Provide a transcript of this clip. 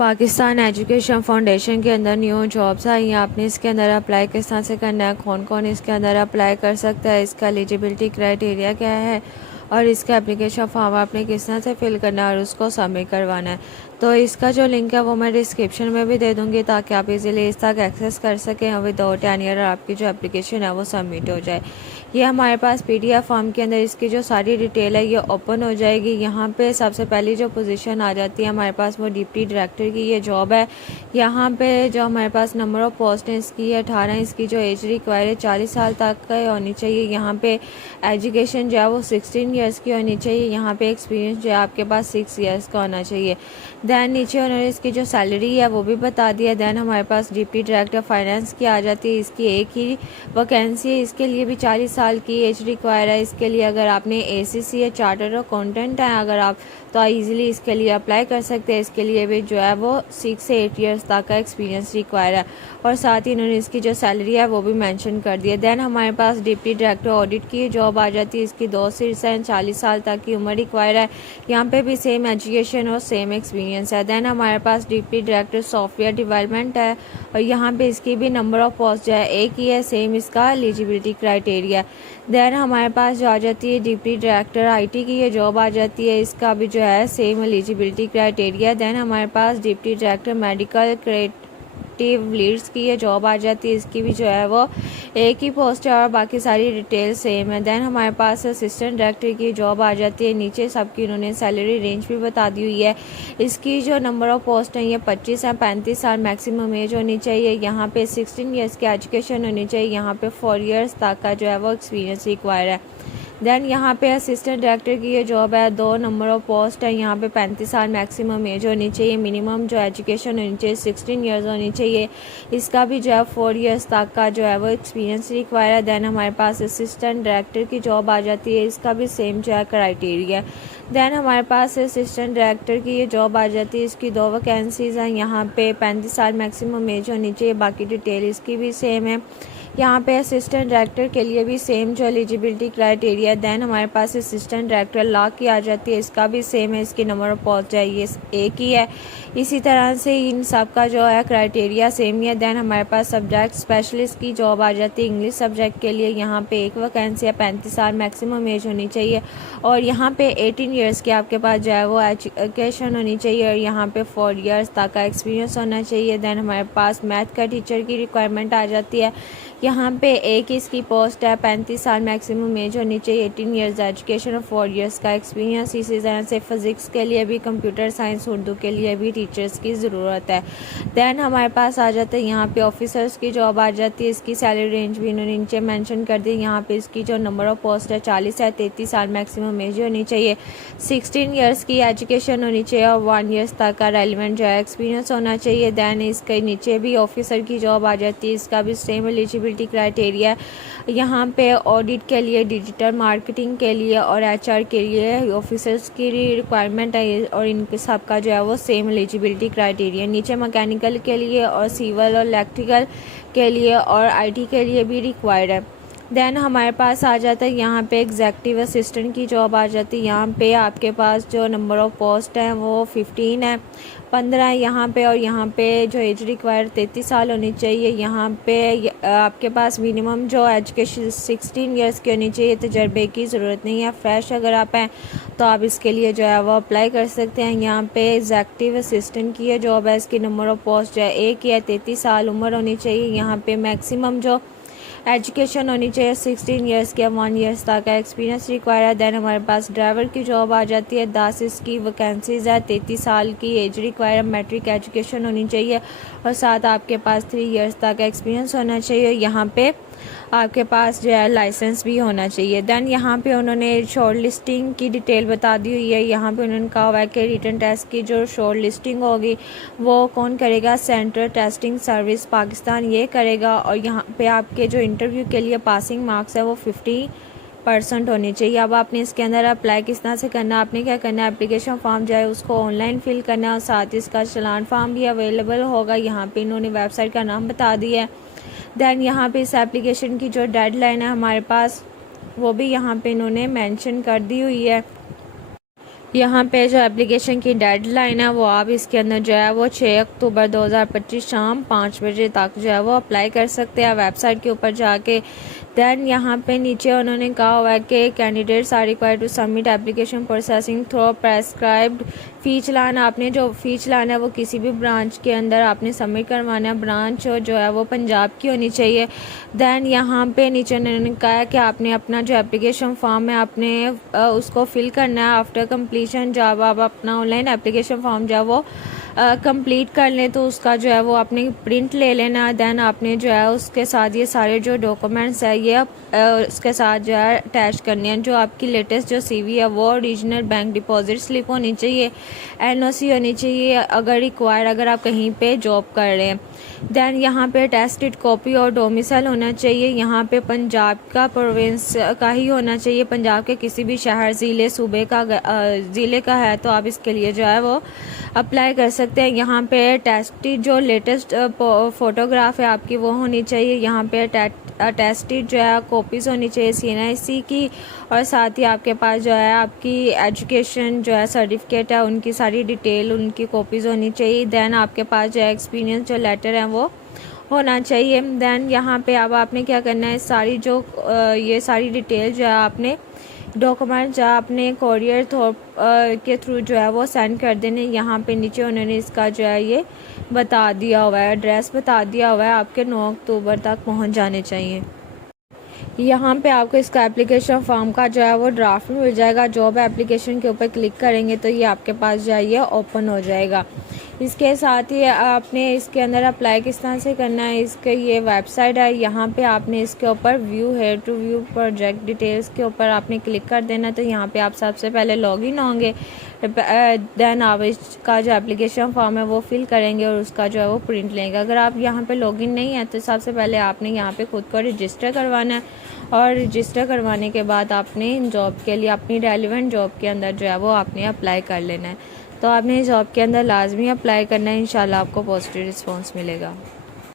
Pakistan education foundation के अंदर new jobs आई हैं। आपने इसके अंदर अप्लाई किस तरह से करना है, कौन कौन इसके अंदर अप्लाई कर सकता है, इसका एलिजिबिलिटी क्राइटेरिया क्या है और इसका एप्लीकेशन फॉर्म आपने किस तरह से फिल करना है और उसको सबमिट करवाना है। तो इसका जो लिंक है वो मैं डिस्क्रिप्शन में भी दे दूँगी ताकि आप इजीली इस तक एक्सेस कर सकें और विदाउट एनी एरर आपकी जो एप्लीकेशन है वो सबमिट हो जाए। ये हमारे पास PDF फॉर्म के अंदर इसकी जो सारी डिटेल है ये ओपन हो जाएगी। यहाँ पे सबसे पहली जो पोजीशन आ जाती है हमारे पास वो डिप्टी डायरेक्टर की ये जॉब है। यहाँ पे जो हमारे पास नंबर ऑफ पोस्ट है इसकी है 18। इसकी जो एज रिक्वायर है 40 साल तक का होनी चाहिए। यहाँ पे एजुकेशन जो है वो 16 ईयर्स की होनी चाहिए। यहाँ पे एक्सपीरियंस जो है आपके पास 6 ईयर्स का होना चाहिए। दैन नीचे उन्होंने इसकी जो सैलरी है वो भी बता दिया। दैन हमारे पास डिप्टी डायरेक्टर फाइनेंस की आ जाती है। इसकी एक ही वैकेंसी है, इसके लिए भी 40 साल की एज रिक्वायर है। इसके लिए अगर आपने ACC या चार्टर अकाउंटेंट है अगर आप तो इजीली इसके लिए अप्लाई कर सकते हैं। इसके लिए भी जो है वो 6 से 8 ईयर्स तक का एक्सपीरियंस रिक्वायर है और साथ ही इन्होंने इसकी जो सैलरी है वो भी मेंशन कर दिया। दैन हमारे पास डिप्टी डायरेक्टर ऑडिट की जॉब आ जाती है। इसकी 2 से 40 साल तक की उम्र रिक्वायर है। यहाँ पे भी सेम एजुकेशन और सेम एक्सपीरियंस है। दैन हमारे पास डिप्टी डायरेक्टर सॉफ्टवेयर डेवलपमेंट है और यहाँ पे इसकी भी नंबर ऑफ पोस्ट जो है एक ही है, सेम इसका एलिजिबिलिटी क्राइटेरिया। दैन हमारे पास जो आ जाती है डिप्टी डायरेक्टर IT की ये जॉब आ जाती है। इसका भी जो है सेम एलिजिबिलिटी क्राइटेरिया। दैन हमारे पास deputy director medical creative leads की ये जॉब आ जाती है। इसकी भी जो है वो एक ही पोस्ट है और बाकी सारी डिटेल सेम है। दैन हमारे पास असिस्टेंट डायरेक्टर की जॉब आ जाती है। नीचे सबकी उन्होंने सैलरी रेंज भी बता दी हुई है। इसकी जो नंबर ऑफ पोस्ट है ये 25 है। 35 साल मैक्सिमम एज होनी चाहिए। यहाँ पे 16 ईयर्स की एजुकेशन होनी चाहिए। यहाँ पे 4 ईयर्स तक का जो है वो एक्सपीरियंस रिक्वायर है। दैन यहाँ पे असिस्टेंट डायरेक्टर की ये जॉब है। 2 नंबर ऑफ पोस्ट है। यहाँ पे 35 साल मैक्सिमम एज होनी चाहिए। मिनिमम जो एजुकेशन होनी चाहिए 16 ईयर्स होनी चाहिए। इसका भी जो है 4 ईयर्स तक का जो है वो एक्सपीरियंस रिक्वायर है। दैन हमारे पास असिस्टेंट डायरेक्टर की जॉब आ जाती है। इसका भी सेम जो है क्राइटेरिया। दैन हमारे पास असिस्टेंट डायरेक्टर की ये जॉब आ जाती है। इसकी 2 वैकेंसीज़ हैं। यहाँ पे 35 साल मैक्सिमम एज होनी चाहिए। बाकी डिटेल इसकी भी सेम है। यहाँ पे असिस्टेंट डायरेक्टर के लिए भी सेम जो एलिजिबिलिटी क्राइटेरिया। दैन हमारे पास असिस्टेंट डायरेक्टर लॉ की आ जाती है। इसका भी सेम है। इसकी नंबर ऑफ पोस्ट है ये एक ही है। इसी तरह से इन सब का जो है क्राइटेरिया सेम ही है। दैन हमारे पास सब्जेक्ट स्पेशलिस्ट की जॉब आ जाती है इंग्लिश सब्जेक्ट के लिए। यहाँ पे एक वैकेंसी है। 35 साल मैक्सिमम एज होनी चाहिए और यहाँ पे 18 ईयर्स की आपके पास जो है वो एजुकेशन होनी चाहिए और यहाँ पे 4 ईयर्स तक का एक्सपीरियंस होना चाहिए। दैन हमारे पास मैथ का टीचर की रिक्वायरमेंट आ जाती है। यहाँ पे एक इसकी पोस्ट है। 35 साल मैक्सिमम एज होनी चाहिए। 18 ईयर्स एजुकेशन और 4 ईयर्स का एक्सपीरियंस। इसी तरह से फिजिक्स के लिए भी, कंप्यूटर साइंस, उर्दू के लिए भी टीचर्स की ज़रूरत है। दैन हमारे पास आ जाता है यहाँ पे ऑफिसर्स की जॉब आ जाती है। इसकी सैलरी रेंज भी इन्होंने नीचे मेंशन कर दी। यहाँ पे इसकी जो नंबर ऑफ पोस्ट है 40 है। 33 साल मैक्सिमम एज होनी चाहिए। 16 ईयर्स की एजुकेशन होनी चाहिए और 1 ईयर्स तक का रेलिवेंट जो है एक्सपीरियंस होना चाहिए। दैन इसके नीचे भी ऑफिसर की जॉब आ जाती है। इसका भी सेम एलिजिबिलिटी क्राइटेरिया। यहाँ पे ऑडिट के लिए, डिजिटल मार्केटिंग के लिए और HR के लिए ऑफिसर्स की रिक्वायरमेंट है और इनके सबका जो है वो सेम एलिजिबिलिटी क्राइटेरिया। नीचे मैकेनिकल के लिए और सिविल और इलेक्ट्रिकल के लिए और IT के लिए भी रिक्वायर्ड है। दैन हमारे पास आ जाता है यहाँ पे एग्जेक्टिव असिस्टेंट की जॉब आ जाती है। यहाँ पे आपके पास जो नंबर ऑफ पोस्ट है वो 15 है। 15 है यहाँ पे और यहाँ पे जो एज रिक्वायर 33 साल होनी चाहिए। यहाँ पे आपके पास मिनिमम जो एजुकेशन 16 ईयर्स की होनी चाहिए। तजर्बे की ज़रूरत नहीं है। फ्रेश अगर आप हैं तो आप इसके लिए जो है वो अप्लाई कर सकते हैं। यहाँ पे एग्जेक्टिव असिस्टेंट की जॉब है। इसकी नंबर ऑफ पोस्ट जो है एक ही है। 33 साल उम्र होनी चाहिए। यहाँ पे मैक्सिमम जो एजुकेशन होनी चाहिए 16 ईयर्स के, 1 ईयर्स तक का एक्सपीरियंस रिक्वायर है। दैन हमारे पास ड्राइवर की जॉब आ जाती है। 10 इसकी वैकेंसीज है। 33 साल की एज रिक्वायर है। मैट्रिक एजुकेशन होनी चाहिए और साथ आपके पास 3 ईयर्स तक का एक्सपीरियंस होना चाहिए। यहाँ पे आपके पास जो है लाइसेंस भी होना चाहिए। दैन यहाँ पे उन्होंने शॉर्ट लिस्टिंग की डिटेल बता दी हुई है। यहाँ पे उन्होंने कहा हुआ है कि रिटन टेस्ट की जो शॉर्ट लिस्टिंग होगी वो कौन करेगा, सेंट्रल टेस्टिंग सर्विस पाकिस्तान ये करेगा और यहाँ पे आपके जो इंटरव्यू के लिए पासिंग मार्क्स है वो 50% होनी चाहिए। अब आपने इसके अंदर अप्लाई किस तरह से करना है, आपने क्या करना है, एप्लीकेशन फॉर्म जो है उसको ऑनलाइन फिल करना है और साथ ही इसका चलान फॉर्म भी अवेलेबल होगा। यहाँ पे इन्होंने वेबसाइट का नाम बता दिया है। दैन यहाँ पे इस एप्लीकेशन की जो डेडलाइन है हमारे पास वो भी यहाँ पे इन्होंने मेंशन कर दी हुई है। यहाँ पे जो एप्लीकेशन की डेडलाइन है वो आप इसके अंदर जो है वो 6 अक्टूबर 2025 शाम 5 बजे तक जो है वो अप्लाई कर सकते हैं वेबसाइट के ऊपर जाके। दैन यहाँ पे नीचे उन्होंने कहा हुआ है कि candidates are required to submit application processing through prescribed fee challan. आपने जो फ़ी चालान है वो किसी भी ब्रांच के अंदर आपने सबमिट करवाना है। ब्रांच जो है वो पंजाब की होनी चाहिए। दैन यहाँ पे नीचे उन्होंने कहा है कि आपने अपना जो एप्लीकेशन फॉर्म है आपने उसको फिल करना है आफ्टर कंप्लीशन। जब आप अपना ऑनलाइन एप्लीकेशन फॉर्म जो है वो कंप्लीट कर लें तो उसका जो है वो आपने प्रिंट ले लेना। दैन आपने जो है उसके साथ ये सारे जो डॉक्यूमेंट्स है ये उसके साथ जो है अटैच करने हैं। जो आपकी लेटेस्ट जो सीवी है वो ओरिजिनल बैंक डिपॉजिट स्लिप होनी चाहिए, एनओसी होनी चाहिए अगर रिक्वायर्ड, अगर आप कहीं पे जॉब कर रहे हैं। दैन यहाँ पे टेस्टेड कॉपी और डोमिसाइल होना चाहिए। यहाँ पे पंजाब का प्रोविंस का ही होना चाहिए, पंजाब के किसी भी शहर ज़िले सूबे का ज़िले का है तो आप इसके लिए जो है वो अप्लाई कर सकते हैं। यहाँ पे टेस्टेड जो लेटेस्ट फ़ोटोग्राफ है आपकी वो होनी चाहिए। यहाँ पे टेस्टेड जो है कॉपीज़ होनी चाहिए CNIC की, और साथ ही आपके पास जो है आपकी एजुकेशन जो है सर्टिफिकेट है उनकी सारी डिटेल उनकी कॉपीज़ होनी चाहिए। दैन आपके पास जो है एक्सपीरियंस जो लेटर है वो होना चाहिए। दैन यहाँ पे अब आपने क्या करना है, सारी जो ये सारी डिटेल जो है आपने डॉक्यूमेंट जो आपने कोरियर के थ्रू जो है वो सेंड कर देने। यहाँ पे नीचे उन्होंने इसका जो है ये बता दिया हुआ है, एड्रेस बता दिया हुआ है, आपके 9 अक्टूबर तक पहुँच जाने चाहिए। यहाँ पे आपको इसका एप्लीकेशन फॉर्म का जो है वो ड्राफ्ट मिल जाएगा। जॉब एप्लीकेशन के ऊपर क्लिक करेंगे तो ये आपके पास जो है ये ओपन हो जाएगा। इसके साथ ही आपने इसके अंदर अप्लाई किस तरह से करना है, इसके ये वेबसाइट है, यहाँ पे आपने इसके ऊपर व्यू है टू व्यू प्रोजेक्ट डिटेल्स के ऊपर आपने क्लिक कर देना। तो यहाँ पे आप सबसे पहले लॉगिन होंगे, देन आप इसका जो एप्लीकेशन फॉर्म है वो फिल करेंगे और उसका जो है वो प्रिंट लेंगे। अगर आप यहाँ पे लॉगिन नहीं है तो सबसे पहले आपने यहाँ पे खुद को रजिस्टर करवाना है, और रजिस्टर करवाने के बाद आपने जॉब के लिए अपनी रेलिवेंट जॉब के अंदर जो है वो आपने अप्लाई कर लेना है। तो आपने जॉब के अंदर लाजमी अप्लाई करना है, इंशाल्लाह आपको पॉजिटिव रिस्पांस मिलेगा।